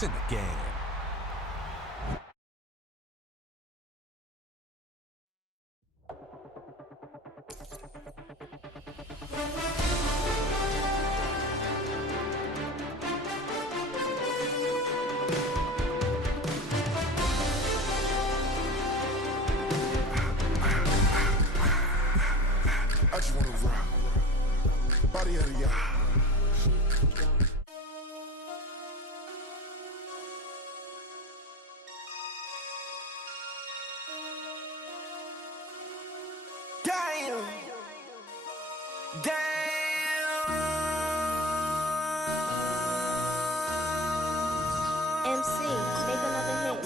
It's in the game. I just wanna rock the body of the y'all. Damn. MC, make another hit.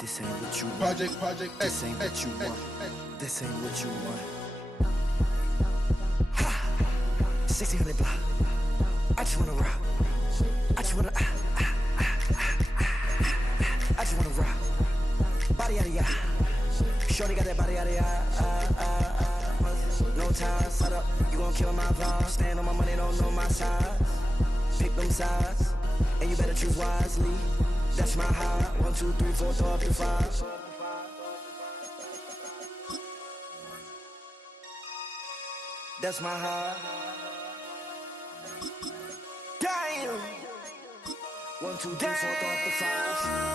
This ain't what you want. Project This ain't what you want. This ain't what you want. 1600 block. I just wanna rock. I just wanna I just wanna rock. Body out of ya. Shorty got that body out of ya. No time, set up. You gon' kill my vibe. Stand on my money, don't know my size. Pick them sides, and you better choose wisely. That's my high. 1, 2, 3, 4, throw up to 5. That's my high. Damn. 1, 2, 3, 4, throw up to 5.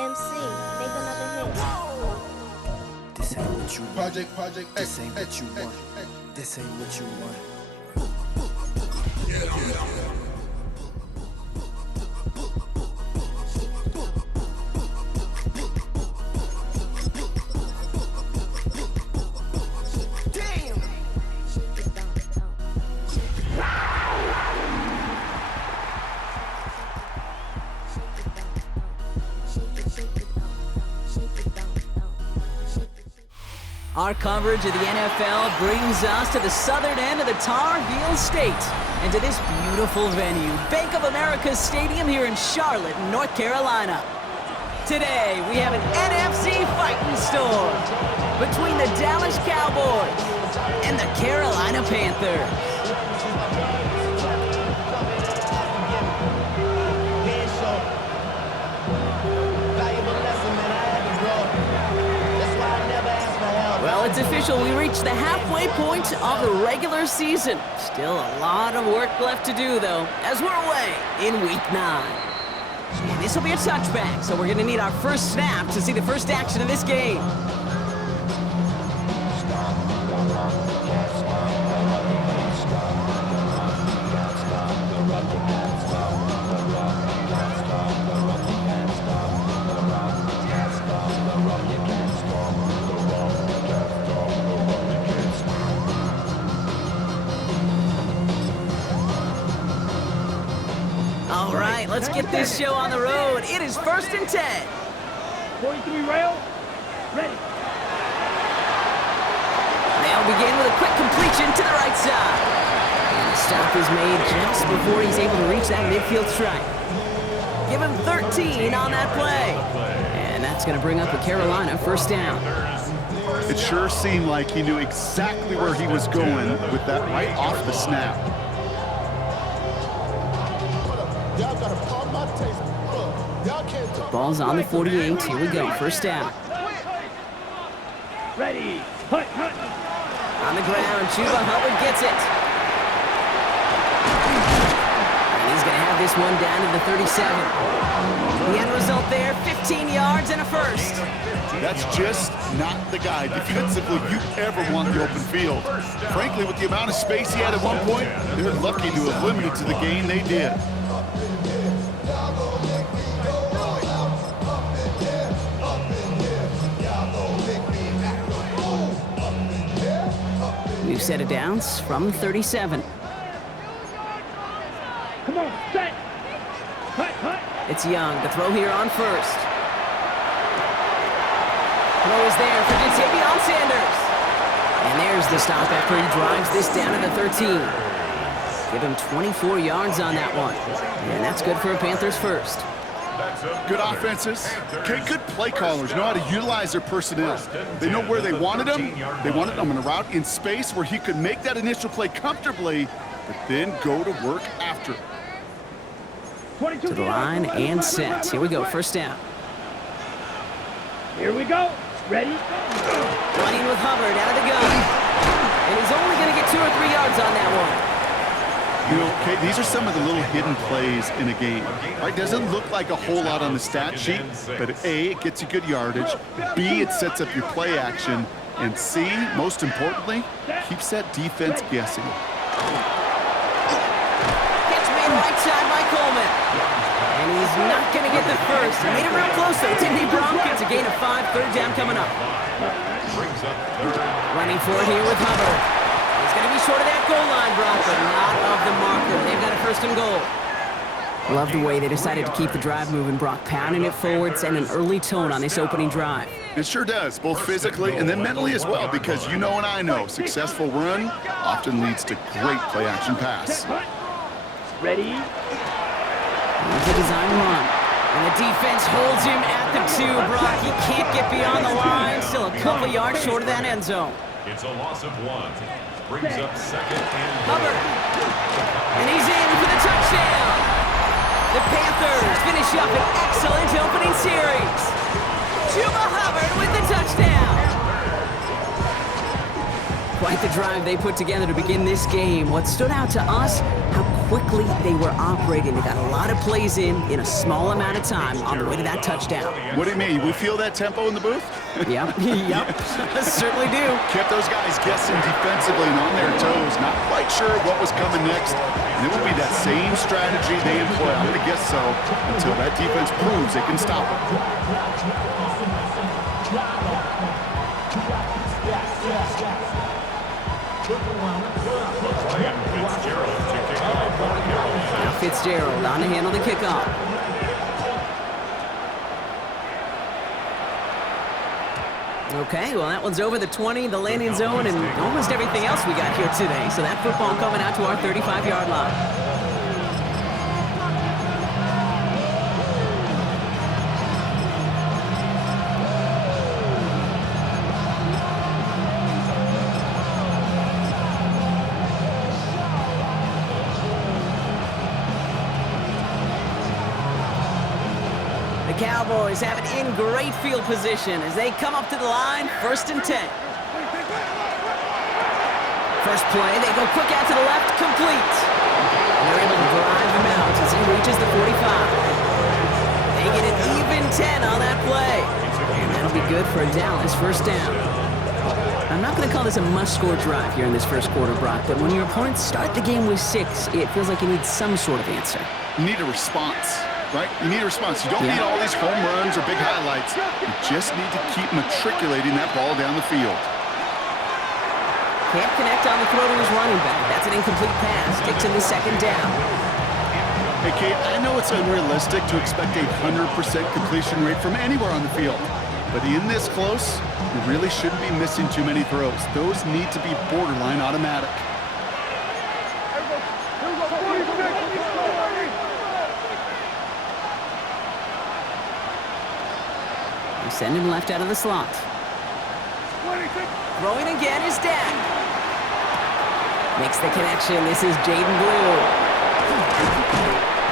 MC, make another hit. This ain't what you want. Project This ain't what you want. This ain't what you want. Our coverage of the NFL brings us to the southern end of the Tar Heel State and to this beautiful venue, Bank of America Stadium here in Charlotte, North Carolina. Today, we have an NFC fighting storm between the Dallas Cowboys and the Carolina Panthers. Well, it's official. We reached the halfway point of the regular season. Still a lot of work left to do, though, as we're away in Week 9. And this will be a touchback, so we're going to need our first snap to see the first action of this game. All right, let's get this show on the road. It is 1st and 10. 43 rail, ready. They'll begin with a quick completion to the right side. And the stop is made just before he's able to reach that midfield strike. Give him 13 on that play. And that's going to bring up a Carolina first down. It sure seemed like he knew exactly where he was going with that right off the snap. The ball's on the 48. Here we go. First down. Ready, hut, hut. On the ground, Chuba Hubbard gets it. And he's going to have this one down to the 37. The end result there, 15 yards and a first. That's just not the guy defensively you ever want the open field. Frankly, with the amount of space he had at one point, they're lucky to have limited to the gain they did. New set of downs from 37. Come on, set. Hut, hut. It's Young to throw here on first. Throw is there for Ja'Tavion Sanders. And there's the stop after he drives this down to the 13. Give him 24 yards on that one. And that's good for a Panthers first. Good offenses. Okay, good play callers know how to utilize their personnel. They know where they wanted him. They wanted him on a route in space where he could make that initial play comfortably, but then go to work after. To the line and set. Here we go, first down. Here we go. Ready? Running with Hubbard out of the gun. And he's only going to get 2 or 3 yards on that one. You know, okay, these are some of the little hidden plays in a game. Right? Doesn't look like a whole lot on the stat sheet, but A, it gets you good yardage. B, it sets up your play action. And C, most importantly, keeps that defense guessing. Catch made right side by Coleman. And he's not going to get the first. He made it real close, though, didn't he, Bronk? It's a gain of 5, third down coming up. Running for it here with Hubbard. He's going to be short of that goal line, Bronk, but not of the marker. They've got a first and goal. Love the way they decided to keep the drive moving, Brock. Pounding it forward, sending an early tone on this opening drive. It sure does, both physically and then mentally as well, because you know and I know, successful run often leads to great play-action pass. Ready? Here's a design run. And the defense holds him at the 2, Brock. He can't get beyond the line. Still a couple yards short of that end zone. It's a loss of 1. Brings up second and Hubbard. And he's in for the touchdown. The Panthers finish up an excellent opening series. Chuba Hubbard with the touchdown. Quite the drive they put together to begin this game. What stood out to us, how quickly they were operating. They got a lot of plays in a small amount of time on the way to that touchdown. What do you mean? We feel that tempo in the booth? Yep, certainly do. Kept those guys guessing defensively and on their toes, not quite sure what was coming next. And it will be that same strategy they employ, I'm going to guess so, until that defense proves they can stop them. Now Fitzgerald on to handle the kickoff. Okay, well that one's over the 20, the landing zone, and almost everything else we got here today. So that football coming out to our 35-yard line. The Cowboys have it in great field position as they come up to the line, 1st and 10. First play, they go quick out to the left, complete. And they're able to drive him out as he reaches the 45. They get an even 10 on that play. And that'll be good for a Dallas first down. I'm not going to call this a must-score drive here in this first quarter, Brock, but when your opponents start the game with 6, it feels like you need some sort of answer. You need a response. Right? You need a response. You don't need all these home runs or big highlights. You just need to keep matriculating that ball down the field. Can't connect on the throw to his running back. That's an incomplete pass. Takes him to second down. Hey, Kate, I know it's unrealistic to expect a 100% completion rate from anywhere on the field. But in this close, you really shouldn't be missing too many throws. Those need to be borderline automatic. Send him left out of the slot. Throwing again is Dak. Makes the connection. This is Jaden Blue.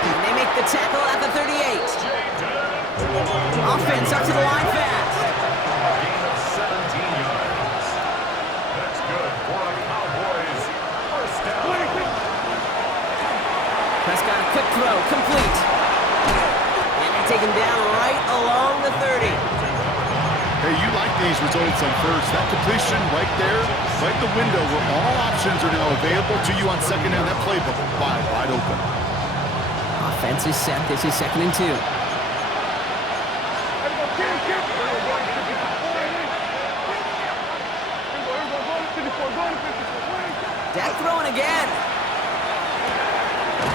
And they make the tackle at the 38. Offense up to the line fast. gain of 17 yards. That's good for a Cowboys first down. Prescott, a quick throw, complete. And they take him down right along the 30. Hey, you like these results on first. That completion right there, right in the window where all options are now available to you on second down. That playbook wide open. Offense is set. This is 2nd and 2. Dak throwing again.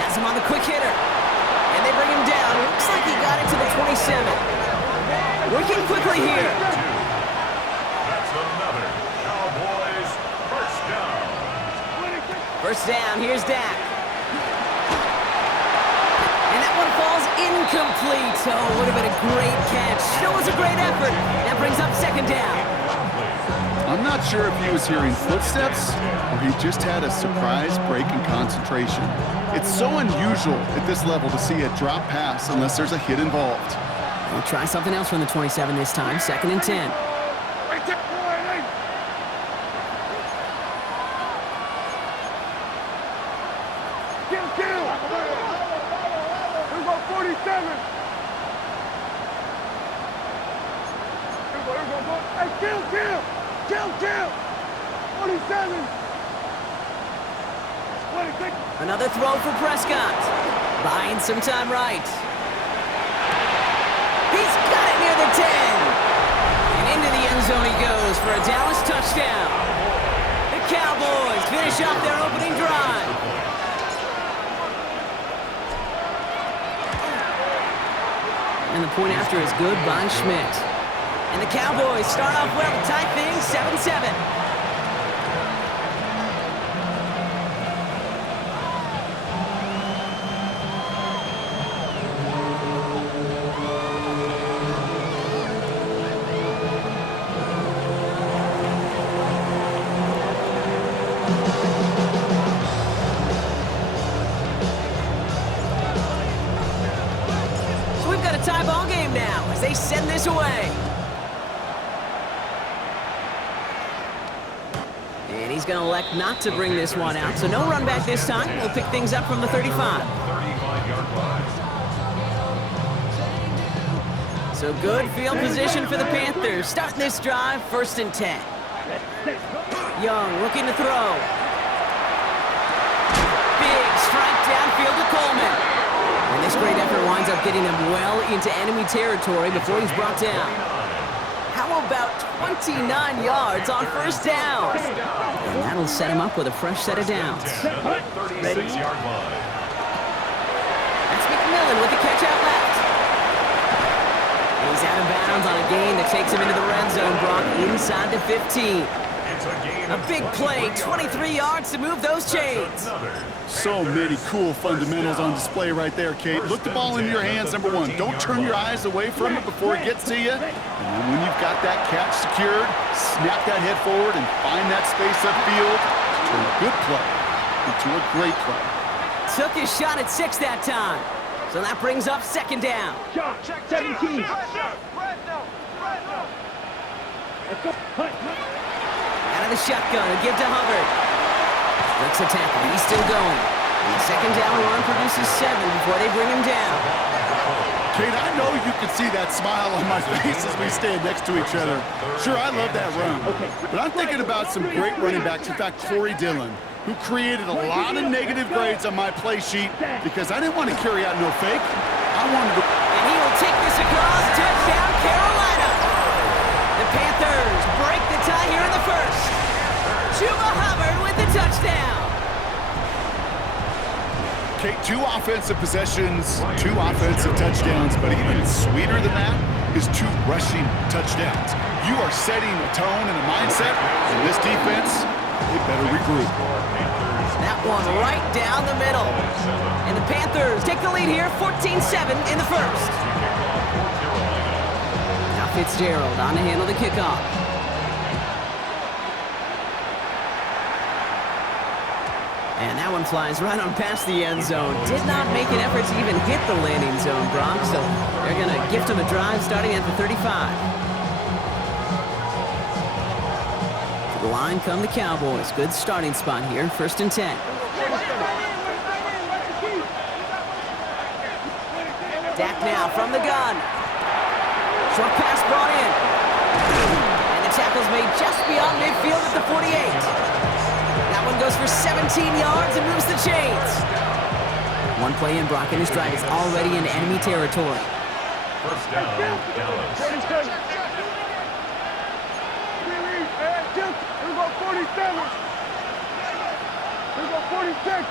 Has him on the quick hitter. And they bring him down. Looks like he got into the 27. Working quickly here. That's another Cowboys first down. First down, here's Dak. And that one falls incomplete. Oh, would have been a great catch. Still was a great effort. That brings up second down. I'm not not sure if he was hearing footsteps or he just had a surprise break in concentration. It's so unusual at this level to see a drop pass unless there's a hit involved. We'll try something else from the 27 this time, 2nd and 10. Another throw for Prescott. Buying some time right. He's got it near the 10. And into the end zone he goes for a Dallas touchdown. The Cowboys finish off their opening drive. And the point after is good by Schmidt. And the Cowboys start off well to tie things 7-7. Tie ball game now as they send this away. And he's going to elect not to bring this one out, so no run back this time. We'll pick things up from the 35. 35-yard line. So good field position for the Panthers. Starting this drive, 1st and 10. Young looking to throw. Big strike downfield to Coleman. And this great effort winds up getting him well into enemy territory before he's brought down. How about 29 yards on 1st down? And that'll set him up with a fresh set of downs. 36-yard line. That's McMillan with the catch out left. And he's out of bounds on a gain that takes him into the red zone, Brock, inside the 15. A big play, 23 yards to move those chains. So many cool fundamentals on display right there, Kate. Look the ball into your hands, number one. Don't turn your eyes away from it before it gets to you. And then when you've got that catch secured, snap that head forward and find that space upfield to turn a good play into a great play. Took his shot at 6 that time. So that brings up 2nd down. 17. Out of the shotgun, a give to Hubbard. Breaks a tackle, he's still going. The 2nd down run produces 7 before they bring him down. Kate, I know you can see that smile on my face as we stand next to each other. Sure, I love that run. But I'm thinking about some great running backs. In fact, Corey Dillon, who created a lot of negative grades on my play sheet because I didn't want to carry out no fake. I wanted to... And he will take this across. Touchdown, Carolina. The Panthers break the tie here in the 1st. Chuba Hubbard with the touchdown. Kate, 2 offensive possessions, 2 offensive touchdowns, but even sweeter than that is 2 rushing touchdowns. You are setting a tone and a mindset, and this defense, they better regroup. That one right down the middle. And the Panthers take the lead here, 14-7 in the 1st. Now Fitzgerald on to handle the kickoff. And that one flies right on past the end zone. Did not make an effort to even hit the landing zone, Brock, so they're going to gift him a drive starting at the 35. To the line come the Cowboys. Good starting spot here, 1st and 10. Dak now from the gun. Short pass brought in. And the tackle's made just beyond midfield at the 48. That one goes for 17 yards and moves the chains. One play in, Brock, and his drive is already in enemy territory. 1st down, Dallas. Here we go, 47. Here we go, 46.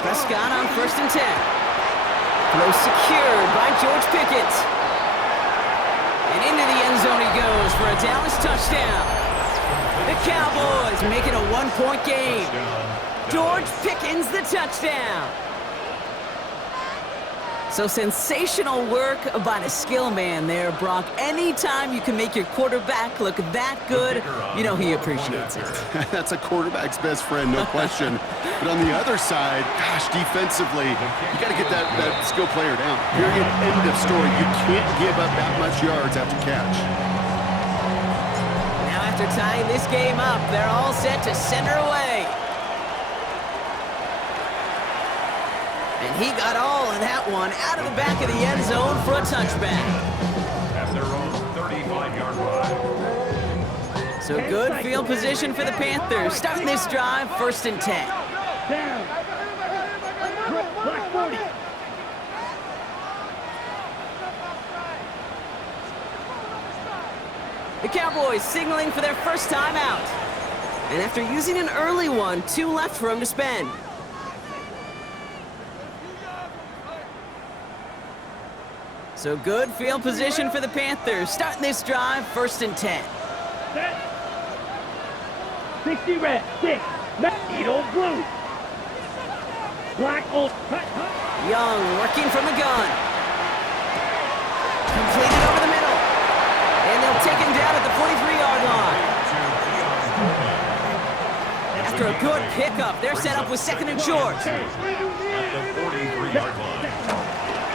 Prescott on 1st and 10. Throw secured by George Pickett. And into the end zone he goes for a Dallas touchdown. The Cowboys make it a 1-point game. George Pickens the touchdown. So sensational work by the skill man there, Brock. Anytime you can make your quarterback look that good, you know he appreciates it. That's a quarterback's best friend, no question. But on the other side, gosh, defensively, you got to get that skill player down. Period, end of story. You can't give up that much yards after catch. Now after tying this game up, they're all set to center away. And he got all of that one out of the back of the end zone for a touchback. At their own 35-yard line. So good field position for the Panthers. Starting this drive, 1st and 10. Down. Black 40. The Cowboys signaling for their first time out. And after using an early one, 2 left for him to spend. So good field position for the Panthers. Starting this drive, 1st and 10. Set. 60 red. 6. Eagle blue. Black old. Young working from the gun. Completed over the middle. And they'll take him down at the 43-yard line. After a good pickup, they're set up with 2nd and short. At the 43-yard line.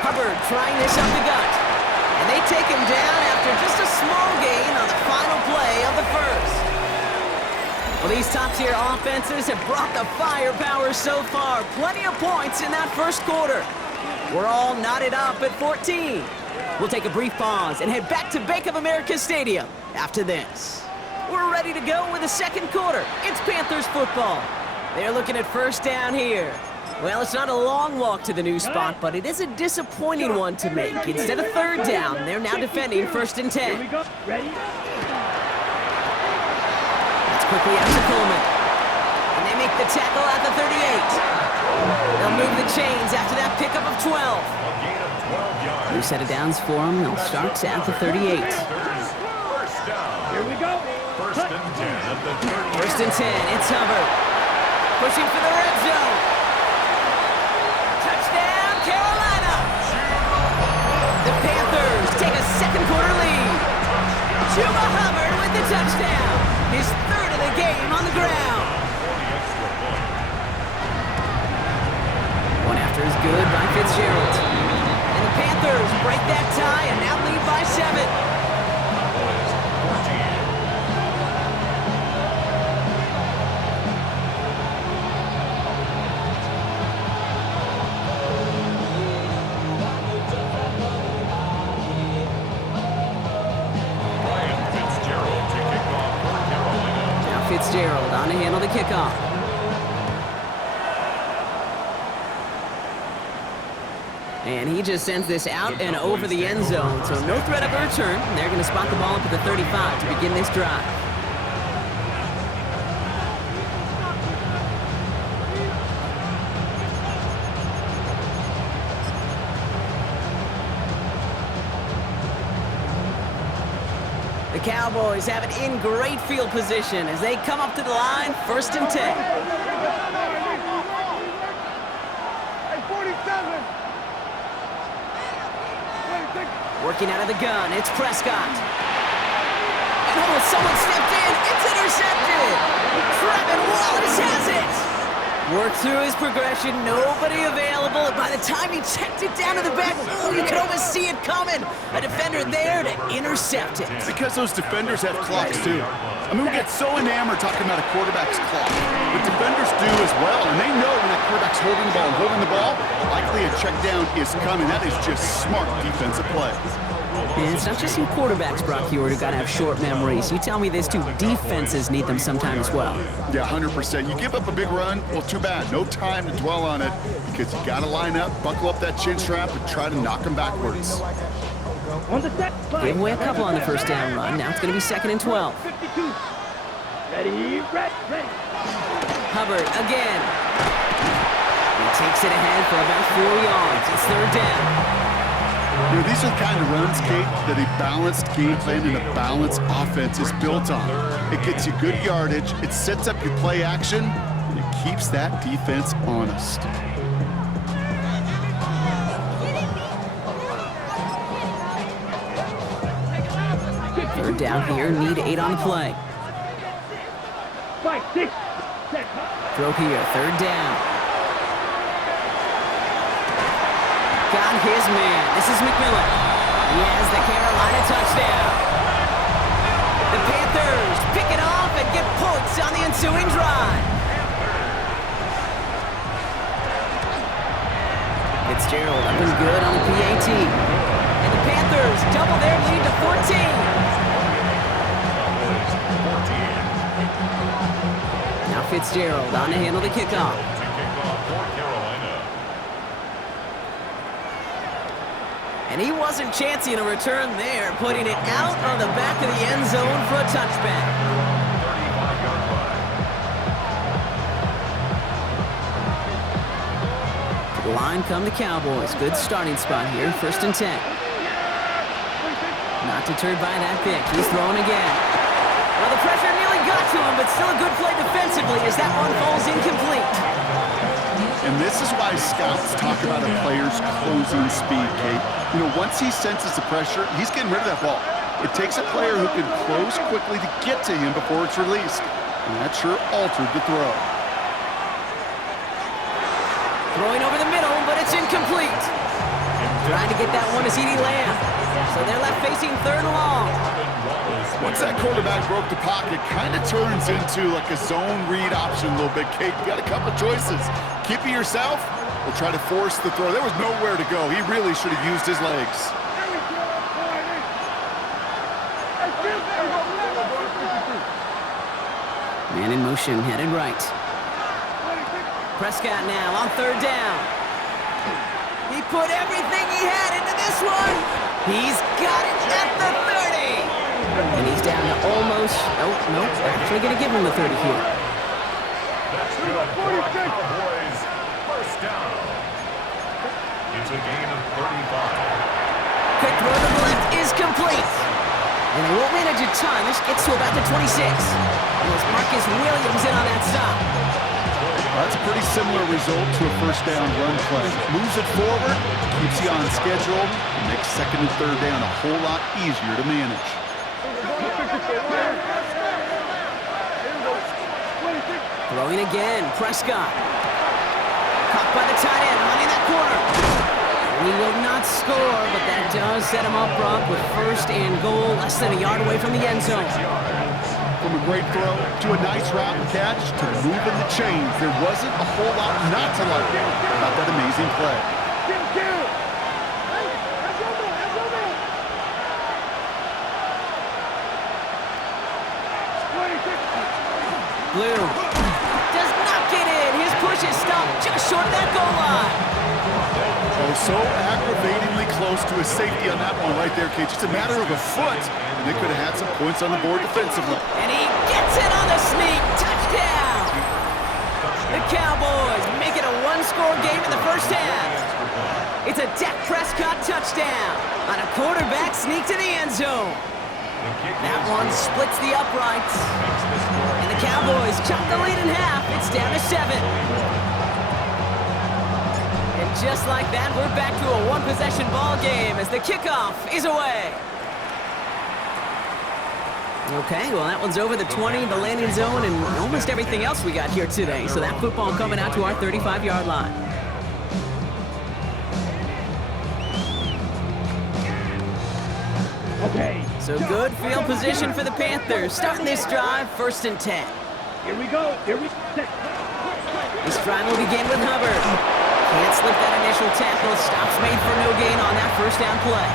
Hubbard trying this up the gut. And they take him down after just a small gain on the final play of the first. Well, these top-tier offenses have brought the firepower so far. Plenty of points in that first quarter. We're all knotted up at 14. We'll take a brief pause and head back to Bank of America Stadium after this. We're ready to go with the second quarter. It's Panthers football. They're looking at first down here. Well, it's not a long walk to the new spot, but it is a disappointing one to make. Instead of 3rd down, they're now defending 1st and 10. Here we go. Ready? It's quickly out to Coleman. And they make the tackle at the 38. They'll move the chains after that pickup of 12. A gain of 12 yards. New set of downs for them. They'll start at the 38. Panthers, first down. Here we go. 1st and 10 at the 38. 1st and 10. It's Hubbard. Pushing for the red zone. Touchdown, Carolina! The Panthers take a second quarter lead. Chuba Hubbard with the touchdown. His 3rd of the game on the ground. One after is good by Fitzgerald. And the Panthers break that tie and now lead by 7. Fitzgerald on to handle the kickoff. And he just sends this out and over the end zone, so no threat of a return. They're going to spot the ball up at the 35 to begin this drive. The Cowboys have it in great field position as they come up to the line, 1st and 10. Hey, 47. Working out of the gun, it's Prescott. And oh, someone stepped in, it's intercepted! Trevin Wallace has it! Worked through his progression, nobody available, and by the time he checked it down to the back, oh, you could almost see it coming. A defender there to intercept it. Because those defenders have clocks too. I mean, we get so enamored talking about a quarterback's clock. But defenders do as well, and they know when that quarterback's holding the ball, likely a check down is coming. That is just smart defensive play. And it's not just some quarterbacks, Brock Hewitt, who got to have short memories. You tell me this too, defenses need them sometimes as well. Yeah, 100%. You give up a big run, well, too bad. No time to dwell on it because you got to line up, buckle up that chin strap, and try to knock them backwards. On the set. Gave away a couple on the first down run. Now it's going to be 2nd and 12. 52. Ready, ready. Hubbard again. He takes it ahead for about 4 yards. It's 3rd down. You know, these are the kind of runs, Kate, that a balanced game plan and a balanced offense is built on. It gets you good yardage, it sets up your play action, and it keeps that defense honest. Third down here, need 8 on the play. 5, 6, 7. Throw here, third down. Got his man. This is McMillan. He has the Carolina touchdown. The Panthers pick it off and get points on the ensuing drive. Fitzgerald up and good on the PAT. And the Panthers double their lead to 14. Now Fitzgerald on to handle the kickoff. And he wasn't chancing a return there, putting it out on the back of the end zone for a touchback. 35-yard line. To the line come the Cowboys. Good starting spot here, 1st and 10. Not deterred by that pick. He's throwing again. Well, the pressure nearly got to him, but still a good play defensively as that one falls incomplete. And this is why scouts talk about a player's closing speed, Kate. You know, once he senses the pressure, he's getting rid of that ball. It takes a player who can close quickly to get to him before it's released. And that sure altered the throw. Throwing over the middle, but it's incomplete. Trying to get that one to CeeDee Lamb. So they're left facing 3rd and long. Once that quarterback broke the pocket, kind of turns into like a zone read option a little bit, Kate. You got a couple choices. Keep it yourself or try to force the throw. There was nowhere to go. He really should have used his legs. Man in motion, headed right. Prescott now on 3rd down. He put everything he had into this one. He's got it at the 30. And he's down to almost, nope, actually going to give him the 30 here. That's good for the Cowboys. First down. It's a gain of 35. Quick throw to the left is complete. And they won't manage a ton. This gets to about the 26. And it's Marcus Williams in on that stop. That's a pretty similar result to a first down run play. Moves it forward, keeps you on schedule, and makes 2nd and 3rd down a whole lot easier to manage. Throwing again, Prescott. Caught by the tight end, running that corner. He will not score, but that does set him up, Brock, with 1st and goal, less than a yard away from the end zone. From a great throw to a nice route and catch to moving the chains, there wasn't a whole lot not to like about that amazing play. Blue does not get in. His push is stopped just short of that goal line. Oh, so aggravatingly close to a safety on that one right there, Kate. Just a matter of a foot, and they could have had some points on the board defensively. And he gets it on the sneak. Touchdown! The Cowboys make it a 1-score game in the first half. It's a Dak Prescott touchdown on a quarterback sneak to the end zone. That one splits the uprights. And the Cowboys chop the lead in half. It's down to 7. And just like that, we're back to a 1-possession ball game as the kickoff is away. Okay, well, that one's over the 20, the landing zone, and almost everything else we got here today. So that football coming out to our 35-yard line. Okay. So good field position for the Panthers. Starting this drive, 1st and 10. Here we go. This drive will begin with Hubbard. Can't slip that initial tackle. Stops made for no gain on that 1st down play.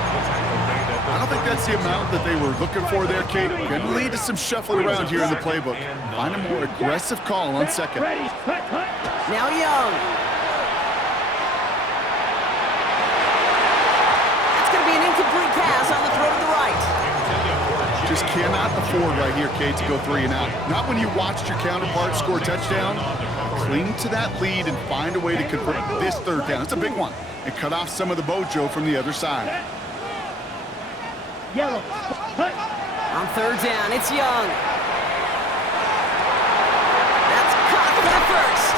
I don't think that's the amount that they were looking for there, Kate. Going to lead to some shuffling around here in the playbook. Find a more aggressive call on 2nd. Ready. Cut. Now Young. That's going to be an incomplete pass on the throw to the right. Just cannot afford right here, Kate, to go 3 and out. Not when you watched your counterpart score a touchdown. Cling to that lead and find a way to convert this 3rd down. It's a big one. And cut off some of the mojo from the other side. Yellow. Cut. On 3rd down, it's Young. That's caught for the 1st.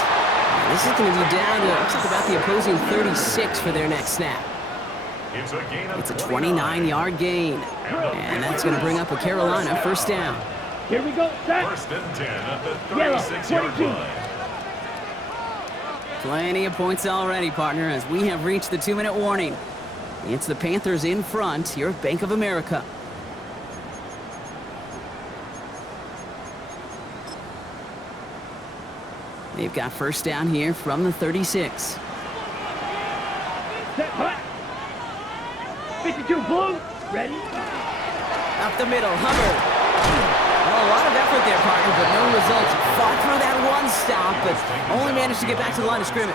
This is going to be down to, looks like about the opposing 36 for their next snap. It's a gain of It's a 29-yard gain. And that's going to bring up a Carolina first down. Here we go, set. First and 10 at the Yellow, 36-yard 22. line. Plenty of points already, partner, as we have reached the 2-minute warning. It's the Panthers in front here at Bank of America. They've got first down here from the 36. Set, hut. 52 blue. Ready? Up the middle, Hubbard. Well, a lot of effort there, partner, but no results. Fought through that one stop, but only managed to get back to the line of scrimmage.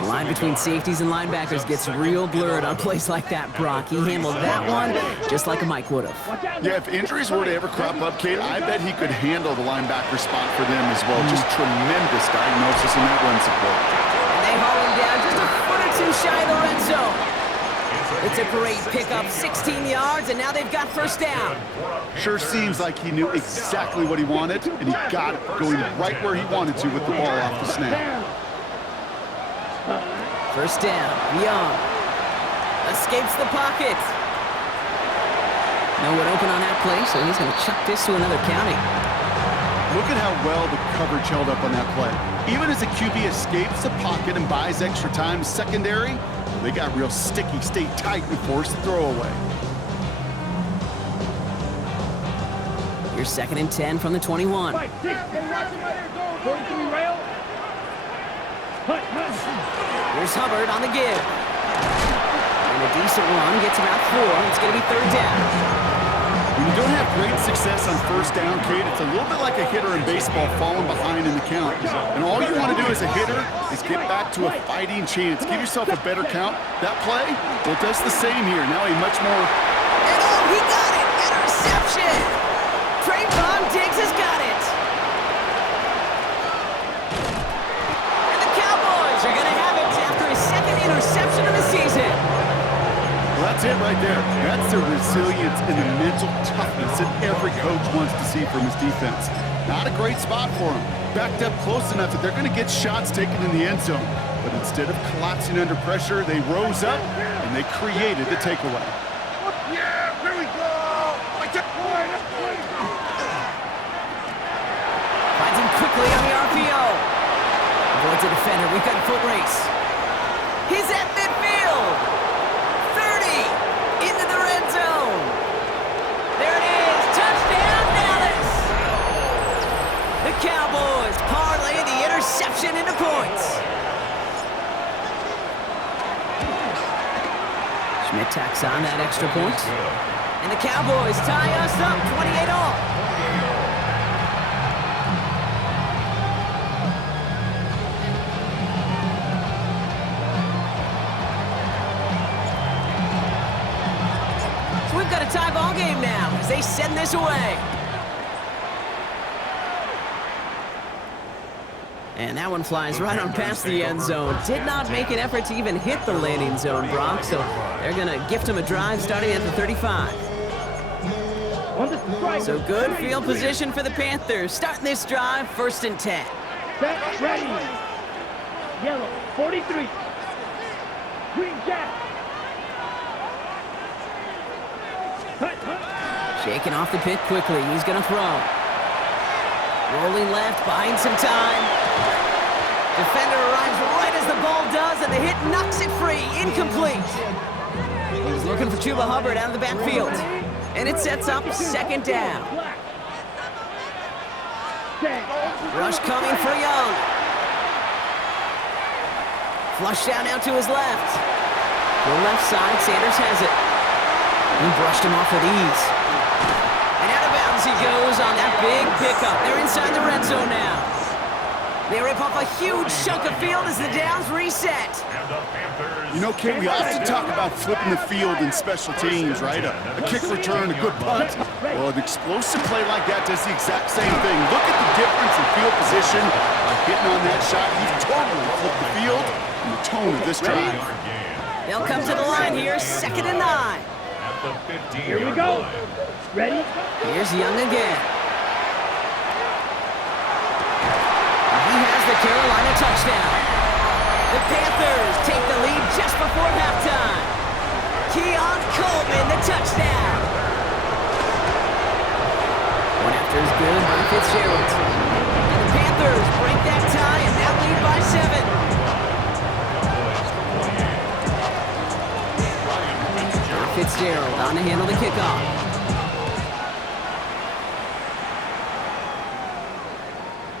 The line between safeties and linebackers gets real blurred on plays like that, Brock. He handled that one just like a Mike would have. Yeah, if injuries were to ever crop up, Kate, I bet he could handle the linebacker spot for them as well. Just tremendous diagnosis in that run support. And they haul him down just a foot or two shy of the red zone. It's a great pickup, 16 yards, and now they've got first down. Sure seems like he knew exactly what he wanted, and he got it going right where he wanted to with the ball off the snap. First down, Young. Escapes the pocket. No one open on that play, so he's going to chuck this to another county. Look at how well the coverage held up on that play. Even as the QB escapes the pocket and buys extra time secondary, they got real sticky, stayed tight, and forced the throwaway. Here's second and 10 from the 21. 5, 6, 43 rail. Hut, hut. Here's Hubbard on the give. And a decent run gets him out 4. It's going to be third down. When you don't have great success on first down, Kate, it's a little bit like a hitter in baseball falling behind in the count. And all you want to do as a hitter is get back to a fighting chance. Give yourself a better count. That play, well, it does the same here. Now a much more... And oh, he got it! Interception! Trayvon Diggs has got it! And the Cowboys are going to have it after his second interception of the season. Well, that's it right there. That's the resilience and the mental toughness that every coach wants to see from his defense. Not a great spot for him. Backed up close enough that they're going to get shots taken in the end zone. But instead of collapsing under pressure, they rose up and they created the takeaway. Yeah, here we go. Finds him quickly on the RPO. Avoids a defender. We've got a foot race. He's at midfield. 30 into the red zone. There it is. Touchdown, Dallas. The Cowboys parlay the interception into points. Schmidt tacks on that extra point. And the Cowboys tie us up 28 all. We've got a tie ball game now as they send this away. And that one flies right on past the end zone. Did not make an effort to even hit the landing zone, Brock, so they're going to gift him a drive starting at the 35. So good field position for the Panthers. Starting this drive, first and 10. Set, ready. Yellow, 43. Green jack. Hut, hut. Shaking off the pit quickly. He's going to throw. Rolling left, buying some time. Defender arrives right as the ball does, and the hit knocks it free. Incomplete. He's looking for Chuba Hubbard out of the backfield. And it sets up second down. Rush coming for Young. Flush down now to his left. To the left side, Sanders has it. He brushed him off with ease. And out of bounds he goes on that big pickup. They're inside the red zone now. They rip off a huge chunk of field as the downs reset. You know, Kate, we often talk about flipping the field in special teams, right? A kick return, a good punt. Well, an explosive play like that does the exact same thing. Look at the difference in field position by hitting on that shot. He's totally flipped the field and the tone of this drive. They'll come to the line here, second and 9. Here we go. Ready? Here's Young again. He has the Carolina touchdown. The Panthers take the lead just before halftime. Keon Coleman, the touchdown. One after is good by Fitzgerald. And the Panthers break that tie and now lead by 7. Fitzgerald on to handle the kickoff.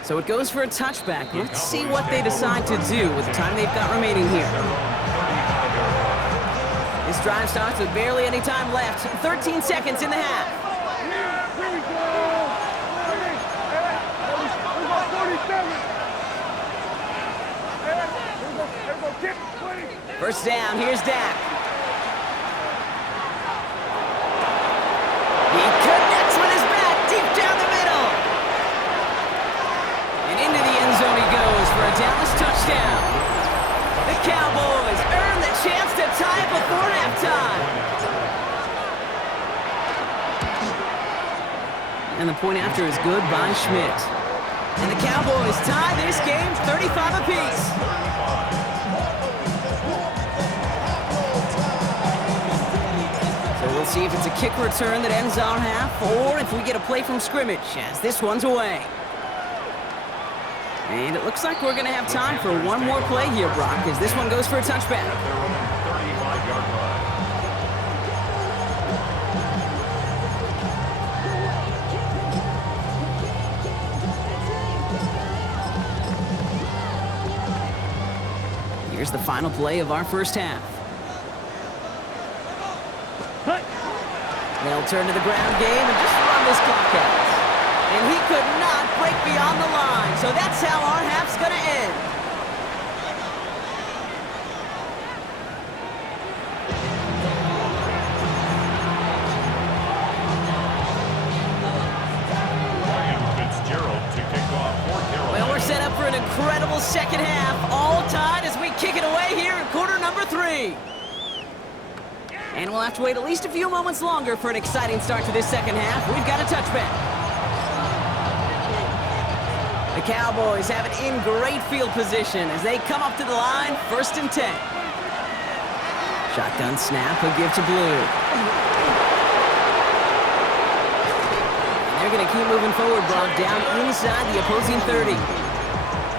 So it goes for a touchback. Let's see what they decide to do with the time they've got remaining here. This drive starts with barely any time left. 13 seconds in the half. First down, here's Dak. He connects with his bat deep down the middle. And into the end zone he goes for a Dallas touchdown. The Cowboys earn the chance to tie it before halftime. And the point after is good by Schmidt. And the Cowboys tie this game 35 apiece. So we'll see if it's a kick return that ends our half, or if we get a play from scrimmage, as this one's away. And it looks like we're going to have time for one more play here, Brock, as this one goes for a touchback. Here's the final play of our first half. They'll turn to the ground game and just run this clock out. And he could not break beyond the line, so that's how our half's going to end. Well, we're set up for an incredible second half, all tied as we kick it away here in quarter number 3. And we'll have to wait at least a few moments longer for an exciting start to this second half. We've got a touchback. The Cowboys have it in great field position as they come up to the line, 1st and 10. Shotgun snap, a give to Blue. And they're going to keep moving forward, Brock, down inside the opposing 30.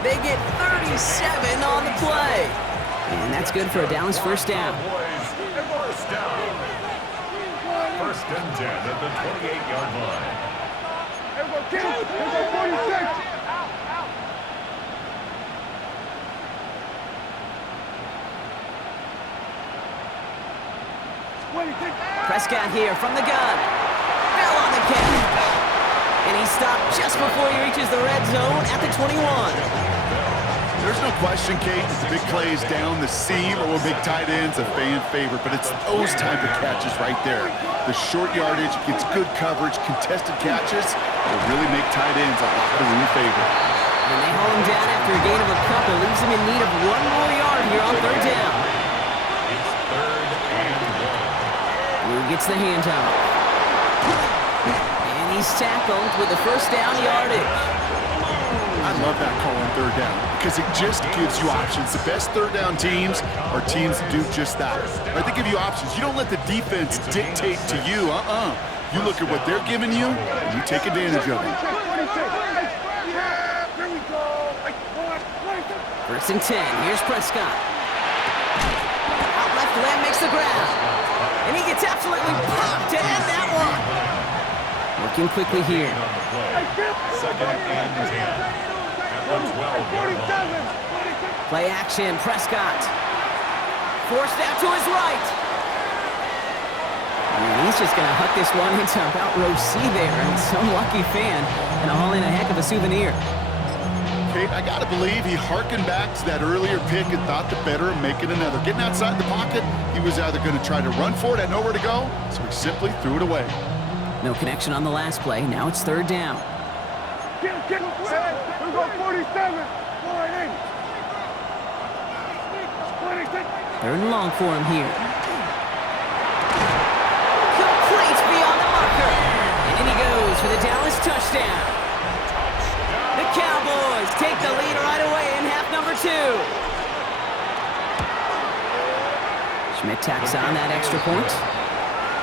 They get 37 on the play. And that's good for a Dallas first down. First and 10 at the 28-yard line. Prescott here from the gun. Fell on the catch. And he stopped just before he reaches the red zone at the 21. There's no question, Kate, that the big plays down the seam or big tight ends a fan favorite, but it's those type of catches right there. The short yardage gets good coverage, contested catches will really make tight ends a locker room favorite. And they haul him down after a gain of a couple. Leaves him in need of one more yard here on 3rd down. It's 3rd and 1. Blue gets the handoff. And he's tackled with the first down yardage. I love that call on 3rd down because it just gives you options. The best 3rd down teams are teams that do just that. Right? They give you options. You don't let the defense dictate to you. You look at what they're giving you, and you take advantage of it. 1st and 10. Here's Prescott. Out left, Lamb makes the grab. And he gets absolutely popped to end that one. Working quickly here. 2nd and 10. Play action, Prescott. Forced out to his right. And he's just going to huck this one into about row C there. And some lucky fan and hauling a heck of a souvenir. Kate, I got to believe he hearkened back to that earlier pick and thought the better of making another. Getting outside the pocket, he was either going to try to run for it, had nowhere to go, so he simply threw it away. No connection on the last play. Now it's 3rd down. We're going 47. 3rd and long for him here. Complete beyond the marker. And in he goes for the Dallas touchdown. The Cowboys take the lead right away in half number 2. Schmidt tacks on that extra point.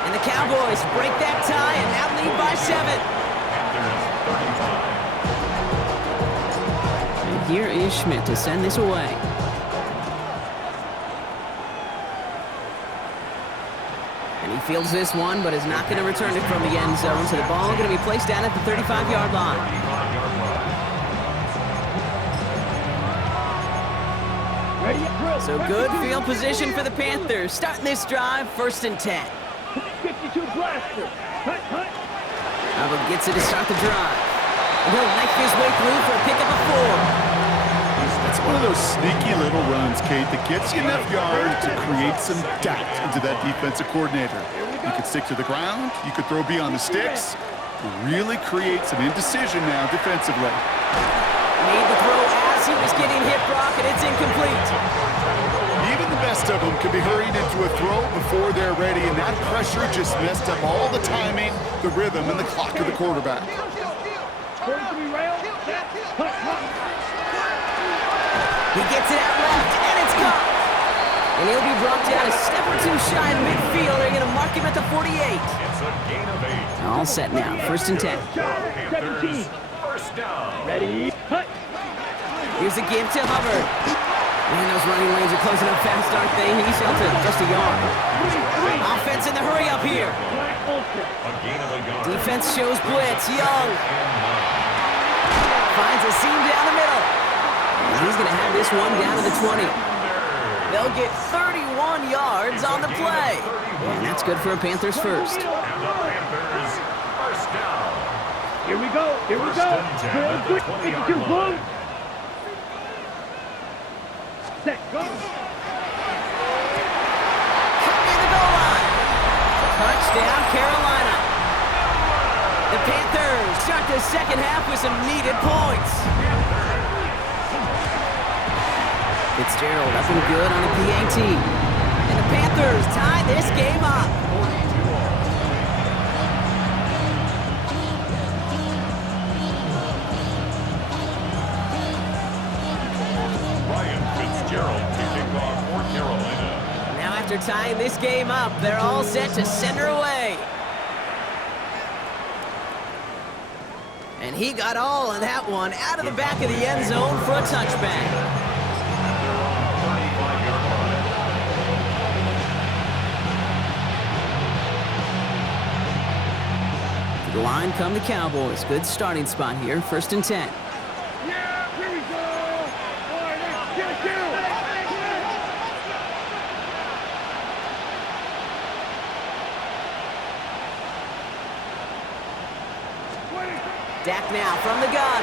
And the Cowboys break that tie and now lead by 7. And here is Schmidt to send this away. And he fields this one, but is not going to return it from the end zone. So the ball going to be placed down at the 35-yard line. So good field position for the Panthers. Starting this drive, 1st and 10. 52 blaster. Hubbard gets it to start the drive. And he'll knife his way through for a pickup of 4. It's one of those sneaky little runs, Kate, that gets you enough yards to create some doubt into that defensive coordinator. You could stick to the ground, you could throw beyond the sticks, really create some indecision now defensively. Made the throw as he was getting hit, Brock, and it's incomplete. Even the best of them can be hurried into a throw before they're ready, and that pressure just messed up all the timing, the rhythm, and the clock of the quarterback. He gets it out left, and it's caught. And he'll be brought down a step or 2 shy of midfield. They're going to mark him at the 48. It's a gain of 8. All set now, 1st and 10. Panthers, first down. Ready? Hut. Here's the give to Hubbard. Man, those running lanes are closing up fast, aren't they? He's out to just a yard. Offense in the hurry up here. A gain of a yard. Defense shows blitz. Young finds a seam down the middle. And he's going to have this one down to the 20. They'll get 31 yards on the play. And that's good for a Panthers first. And the Panthers, first down. Here we go. Here we go. First and 10 at the 52 20-yard blue. line. Set. Go. Cutting the goal line. Touchdown, Carolina. The Panthers start the second half with some needed points. Fitzgerald up and good on a PAT. And the Panthers tie this game up. Ryan Fitzgerald to kick off for Carolina. Now after tying this game up, they're all set to send her away. And he got all of that one out of the back of the end zone for a touchback. The line come the Cowboys. Good starting spot here. 1st and 10. Yeah, here we go. All right, let's get it. Dak now from the gun.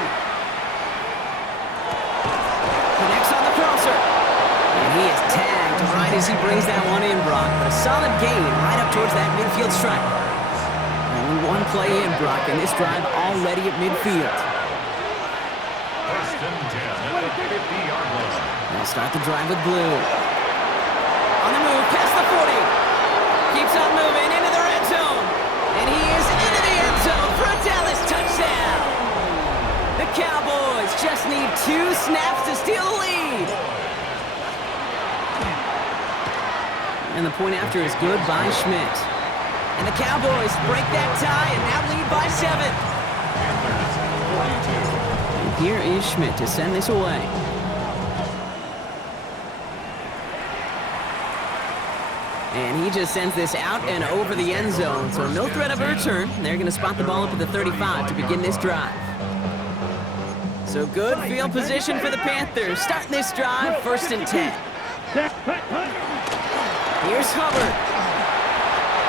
Connects on the crosser. And he is tagged right as he brings that one in, Brock. But a solid gain right up towards that midfield stripe. Only one play in, Brock, and this drive already at midfield. First and 10 at the 50-yard line. They'll start the drive with Blue. On the move, past the 40. Keeps on moving into the red zone. And he is into the end zone for a Dallas touchdown. The Cowboys just need 2 snaps to steal the lead. And the point after is good by Schmidt. And the Cowboys break that tie and now lead by 7. And here is Schmidt to send this away. And he just sends this out and over the end zone. So no threat of a return. They're going to spot the ball up at the 35 to begin this drive. So good field position for the Panthers. Starting this drive, 1st and 10. Here's Hubbard.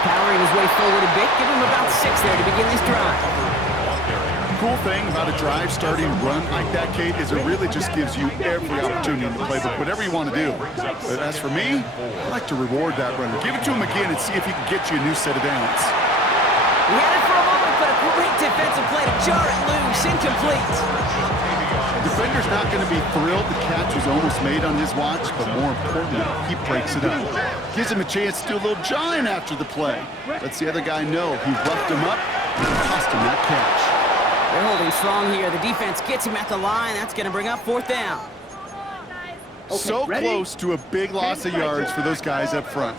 Powering his way forward a bit. Give him about 6 there to begin this drive. The cool thing about a drive starting run like that, Kate, is it really just gives you every opportunity in the playbook, whatever you want to do. But as for me, I like to reward that runner. Give it to him again and see if he can get you a new set of downs. He had it for a moment, but a great defensive play to jar it loose. Incomplete. The defender's not going to be thrilled the catch was almost made on his watch, but more importantly, he breaks it up. Gives him a chance to do a little jawing after the play. Lets the other guy know he roughed him up and cost him that catch. They're holding strong here. The defense gets him at the line. That's going to bring up 4th down. So ready? close to a big loss of yards for those guys up front.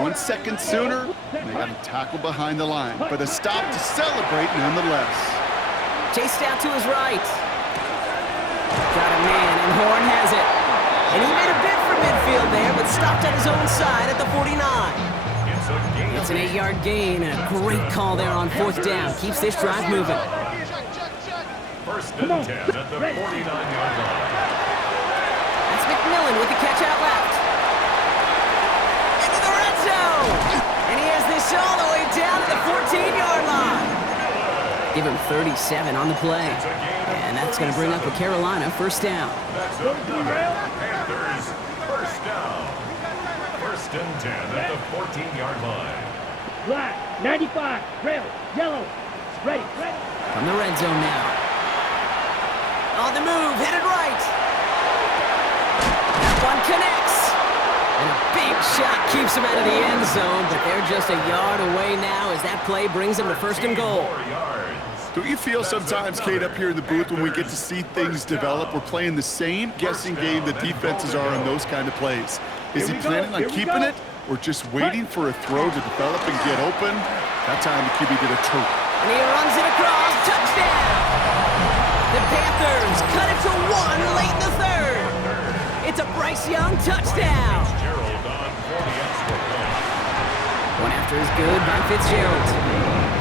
1 second sooner, and they got to tackle behind the line. But a stop to celebrate nonetheless. Chased out to his right. Got a man, and Horn has it. And he made a bid for midfield there, but stopped at his own side at the 49. It's an 8-yard gain, and a great call there on 4th down. Keeps this drive moving. First and 10 at the 49-yard line. That's McMillan with the catch out left. Into the red zone! And he has this all the way down to the 14-yard line. Give him 37 on the play. And that's going to bring up a Carolina first down. That's a Panthers first down. First and 10 at the 14-yard line. Black, 95, red, yellow, ready. From the red zone now. On the move, headed right. That one connects. And a big shot keeps him out of the end zone, but they're just a yard away now as that play brings them to first and goal. 4 yards. Don't you feel sometimes, Kate, up here in the booth when we get to see things develop, we're playing the same guessing game the defenses are on those kind of plays? Is he planning on keeping it or just waiting for a throw to develop and get open? That time the QB did a trick. And he runs it across. Touchdown! The Panthers cut it to 1 late in the third. It's a Bryce Young touchdown. Fitzgerald on for the extra point. One after is good by Fitzgerald.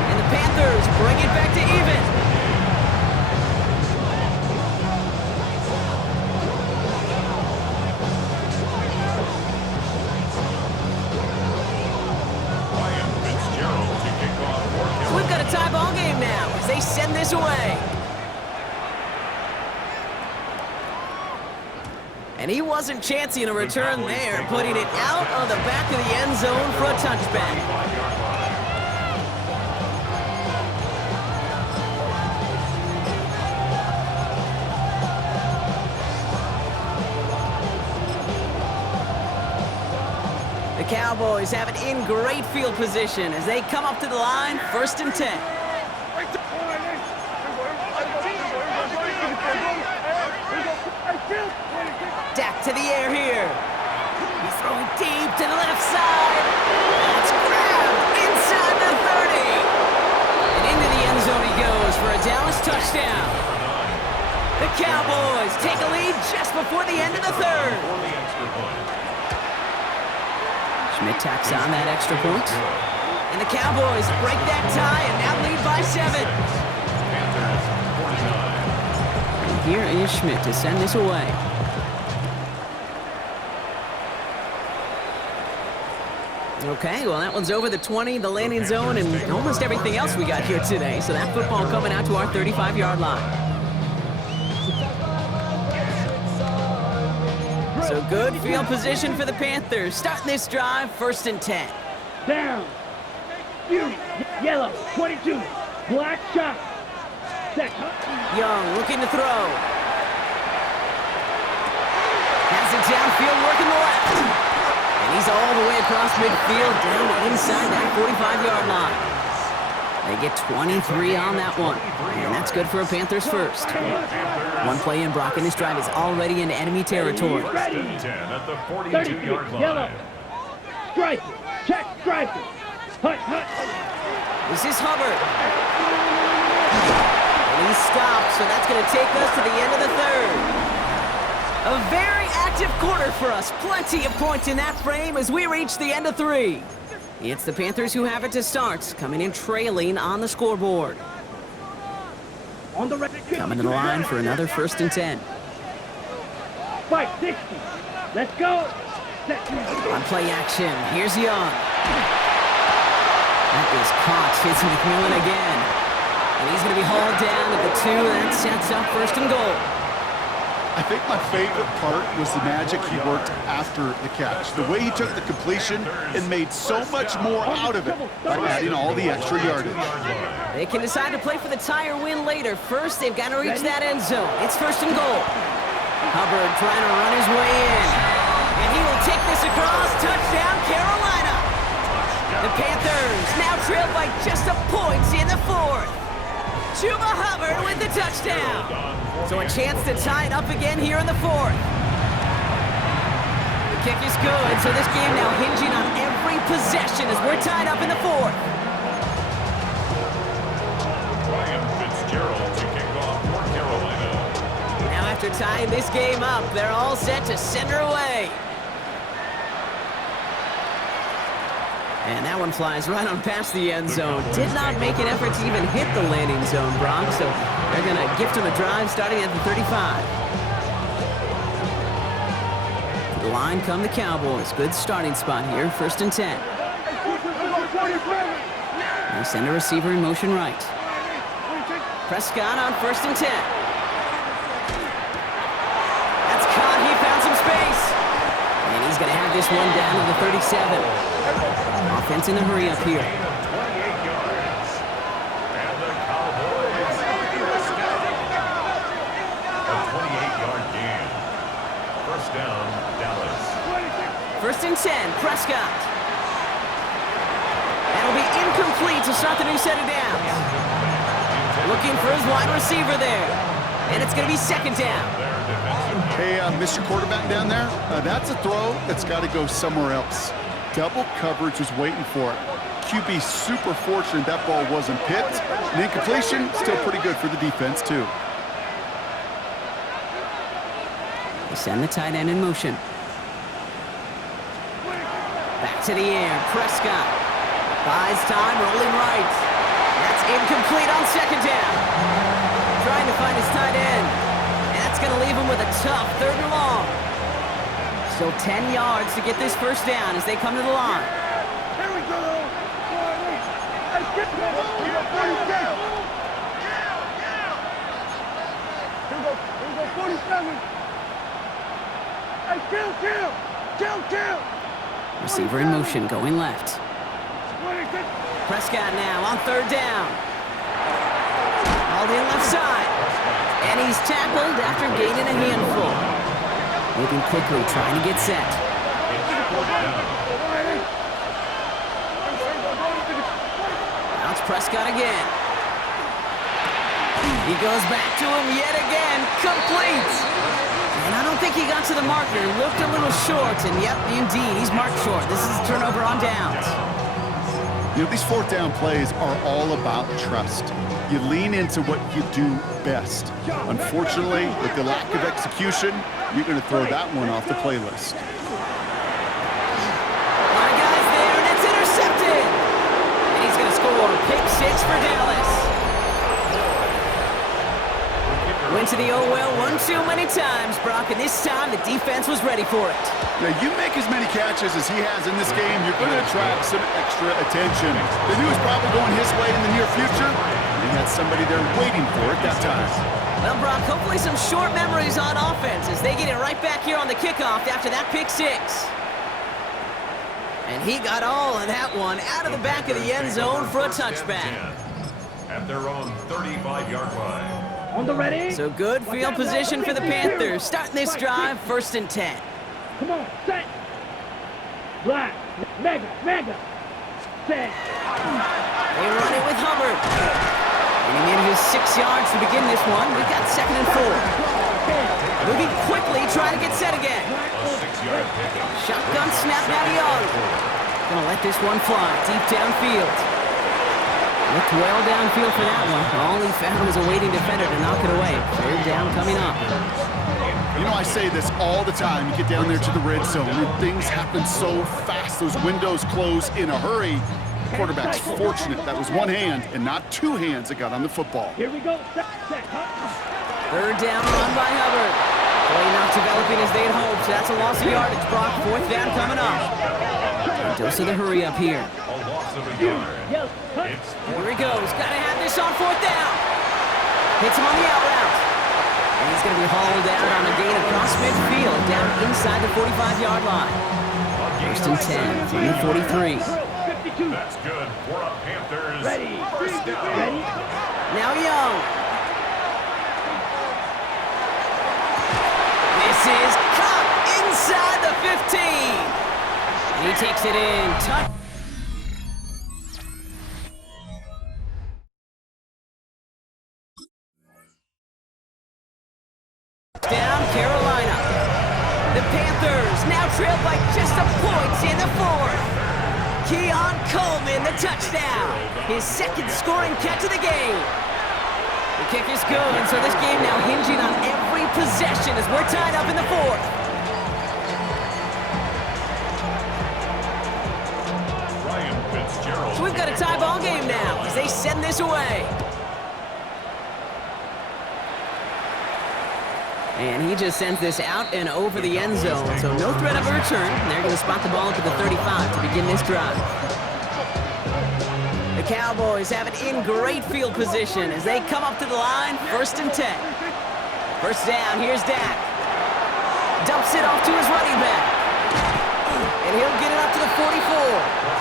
And the Panthers bring it back to even. Ryan Fitzgerald to kick off for So we've got a tie ball game now as they send this away. And he wasn't chancing a return there, putting it out on the back of the end zone for a touchback. 5-yard line. The Cowboys have it in great field position as they come up to the line, first and 10. Dak to the air here. He's throwing deep to the left side. It's grabbed inside the 30. And into the end zone he goes for a Dallas touchdown. The Cowboys take a lead just before the end of the third. For the extra point. Schmidt tacks on that extra point. And the Cowboys break that tie and now lead by 7. Panthers 49. And here is Schmidt to send this away. Okay, well, that one's over the 20, the landing zone, and almost everything else we got here today. So that football coming out to our 35-yard line. So good field position for the Panthers. Starting this drive, first and 10. Down. Yellow, 22, black shot. Set. Young looking to throw. Has it downfield, working the left. And he's all the way across midfield, down to inside that 45-yard line. They get 23 on that one. And that's good for a Panthers first. One play in, Brock, and this drive is already into enemy territory. First and 10 at the 33, 42-yard line. yellow. Strike. Check, strike. Hut. This is Hubbard. And he stopped, so that's going to take us to the end of the third. A very active quarter for us. Plenty of points in that frame as we reach the end of 3. It's the Panthers who have it to start, coming in trailing on the scoreboard. On the right. Coming to the line for another first and 10. Fight, 60. Let's go. Set. On play action, here's Young. That is caught. It's McMillan again. And he's going to be hauled down at the 2, and that sets up first and goal. I think my favorite part was the magic he worked after the catch. The way he took the completion and made so much more out of it by adding all the extra yardage. They can decide to play for the tie or win later. First, they've got to reach that end zone. It's first and goal. Hubbard trying to run his way in. And he will take this across. Touchdown, Carolina. The Panthers now trail by just a point in the 4th. Chuba Hubbard with the touchdown. So a chance to tie it up again here in the 4th. The kick is good, so this game now hinging on every every possession as we're tied up in the fourth. Ryan Fitzgerald to kick off for Carolina. Now after tying this game up, they're all set to send her away. And that one flies right on past the end zone. Did not make an effort to even hit the landing zone, Brock, so they're going to gift him a drive starting at the 35. To the line come the Cowboys. Good starting spot here, 1st and 10. They send a receiver in motion right. Prescott on 1st and 10. That's caught. He found some space. And he's going to have this one down to the 37. Offense in a hurry up here. 28 yards. And the Cowboys. A 28-yard gain. First down, Dallas. 1st and 10, Prescott. That'll be incomplete to start the new set of downs. Looking for his wide receiver there. And it's going to be 2nd down. Hey, Mr. Quarterback down there, that's a throw that's got to go somewhere else. Double coverage was waiting for it. QB super fortunate that ball wasn't picked. And incompletion, still pretty good for the defense, too. They send the tight end in motion. Back to the air, Prescott. Buys time, rolling right. That's incomplete on 2nd down. Trying to find his tight end. And that's going to leave him with a tough 3rd and long. Still 10 yards to get this 1st down as they come to the line. Here we go. Hey, get the ball. Here we go, 47. Hey, kill. Receiver in motion, going left. Prescott now on 3rd down. All in left side. And he's tackled after gaining a handful. Moving quickly, trying to get set. Now it's Prescott again. He goes back to him yet again. Complete. And I don't think he got to the marker. Looked a little short, and yep, indeed, he's marked short. This is a turnover on downs. You know, these 4th down plays are all about trust. You lean into what you do best. Unfortunately, with the lack of execution, you're going to throw that one off the playlist. My guy's there, and it's intercepted. And he's going to score. Pick 6 for Dallas. Went to the oh well one too many times, Brock, and this time the defense was ready for it. Now, you make as many catches as he has in this game, you're going to attract some extra attention. They knew it was probably going his way in the near future. He had somebody there waiting for it that time. Well, Brock, hopefully some short memories on offense as they get it right back here on the kickoff after that pick 6. And he got all of that one out of the back of the end zone for a touchback. At their own 35-yard line. On the ready. So good field position for the Panthers. Starting this drive, 1st and 10. Come on, set. Black, mega, set. They run it with Hubbard. And he needed his 6 yards to begin this one. We've got 2nd and 4. Moving quickly, trying to get set again. A 6-yard pickup. Shotgun snap now to Young. Gonna let this one fly deep downfield. Looked well downfield for that one. All he found was a waiting defender to knock it away. 3rd down coming up. You know, I say this all the time. You get down there to the red zone, and things happen so fast. Those windows close in a hurry. The quarterback's fortunate that was one hand and not 2 hands that got on the football. Here we go. Set. 3rd down run by Hubbard. Play not developing as they'd hoped. So that's a loss of yardage. Brock, 4th down coming up. Dose of the hurry up here. A loss of a yard. It's Here he goes. Got to have this on 4th down. Hits him on the out route. And he's going to be hauled out on a gain across midfield, down inside the 45-yard line. 1st and 10 from the 43. That's good for a Panthers. Ready. First down. Ready. Now Young. This is caught inside the 15. He takes it in. Down Carolina. The Panthers now trail by just a point in the 4th. Keon Coleman, the touchdown. His second scoring catch of the game. The kick is good, so this game now hinging on every possession as we're tied up in the fourth. So we've got a tie ball game now as they send this away. And he just sends this out and over the end zone, so no threat of a return. They're going to spot the ball up at the 35 to begin this drive. The Cowboys have it in great field position as they come up to the line, 1st and 10. First down, here's Dak. Dumps it off to his running back. And he'll get it up to the 44.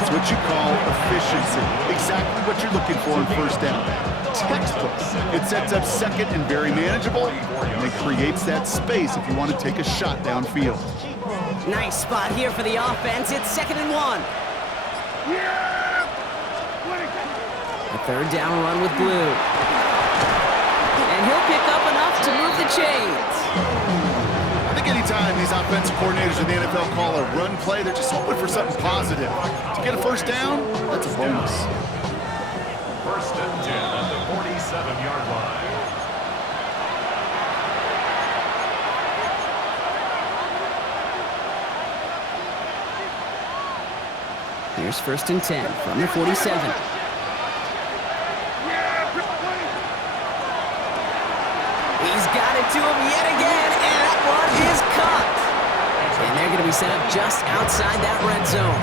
That's what you call efficiency. Exactly what you're looking for in first down. Textbook. It sets up second and very manageable, and it creates that space if you want to take a shot downfield. Nice spot here for the offense. It's 2nd and 1. A third down run with Blue. And he'll pick up enough to move the chains. I think anytime these offensive coordinators in the NFL call a run play, they're just hoping for something positive. To get a first down, that's a bonus. 1st and 10 at the 47-yard line. Here's 1st and 10 from the 47. He's got it to him yet again, and that one is caught. And they're going to be set up just outside that red zone.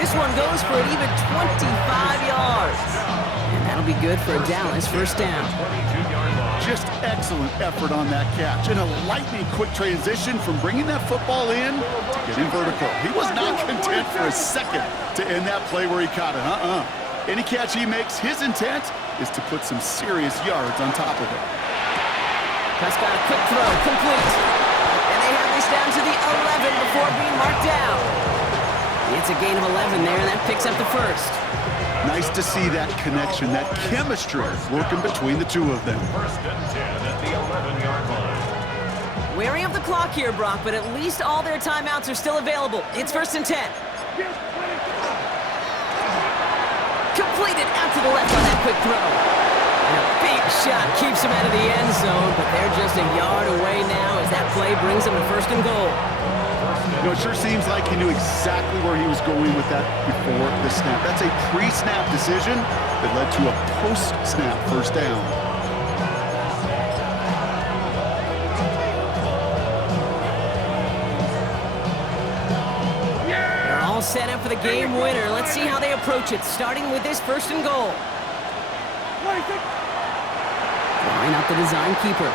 This one goes for an even 25 yards. And that'll be good for a Dallas first down. Just excellent effort on that catch. And a lightning quick transition from bringing that football in to getting vertical. He was not content for a second to end that play where he caught it. Any catch he makes, his intent is to put some serious yards on top of it. Prescott, a quick throw, complete. And they have this down to the 11 before being marked down. It's a gain of 11 there, and that picks up the first. Nice to see that connection, that chemistry working between the two of them. 1st and 10 at the 11-yard line. Wary of the clock here, Brock, but at least all their timeouts are still available. It's 1st and 10. Completed out to the left on that quick throw. And a big shot keeps him out of the end zone, but they're just a yard away now as that play brings them to 1st and goal. You know, it sure seems like he knew exactly where he was going with that before the snap. That's a pre-snap decision that led to a post-snap first down. They're all set up for the game winner. Let's see how they approach it, starting with this 1st and goal. Line up the design keeper.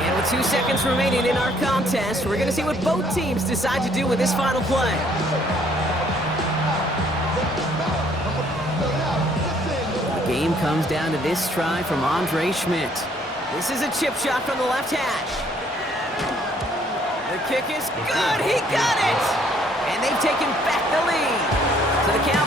And with 2 seconds remaining in our contest, we're going to see what both teams decide to do with this final play. The game comes down to this try from Andre Schmidt. This is a chip shot from the left hash. The kick is good. He got it. And they've taken back the lead. So the Cowboys